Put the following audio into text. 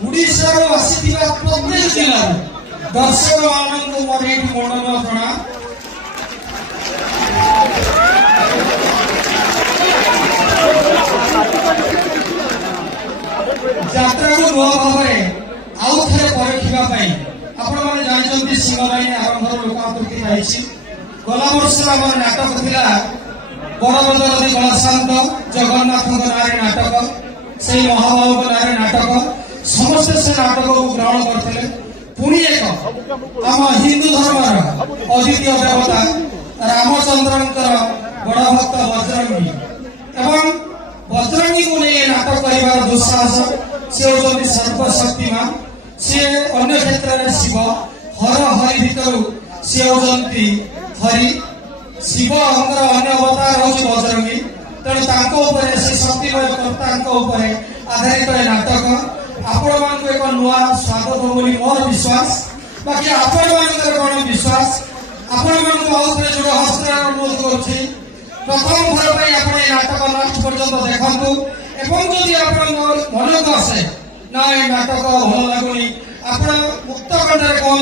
उड़ीसारू आसीथिबा प्रत्येक जिल्ला दर्शक मानक मोर एठी मंडल प्रणा यात्रा को नुआ भाव आउ थे परखा आपण मैंने जानते सिंहबाई आरंभ लोकाकृति रही गला वर्ष आम नाटक था बड़बदरदी कलाशांत जगन्नाथ ना नाटक से महाबाहु ना नाटक समस्ते से नाटक को ग्रहण करते पुणी एक आम हिंदू धर्म अद्वितीय देवता रामचंद्र बड़ भक्त बजरंगी एवं बजरंगी को नहीं नाटक कर दुस्साहस से होती सर्वशक्तिमान सी अन्य क्षेत्र में शिव हर हरि भीतर सी होती हरि शिव अंगर अन्य अवतार हूँ बजरंगी तेणु से शक्तिमय कर्ता आधारित नाटक आपण मान एक नुआ स्वागत बोली मोर विश्वास बाकी आपण मान विश्वास आपण मान जोड़े हस्त अनुरोध कर प्रथम थर पर नाटक लास्ट पर्यंत देखु एवं जदि मन को आसे ना नाटक भल लगुनि आप मुक्त कंठे कौन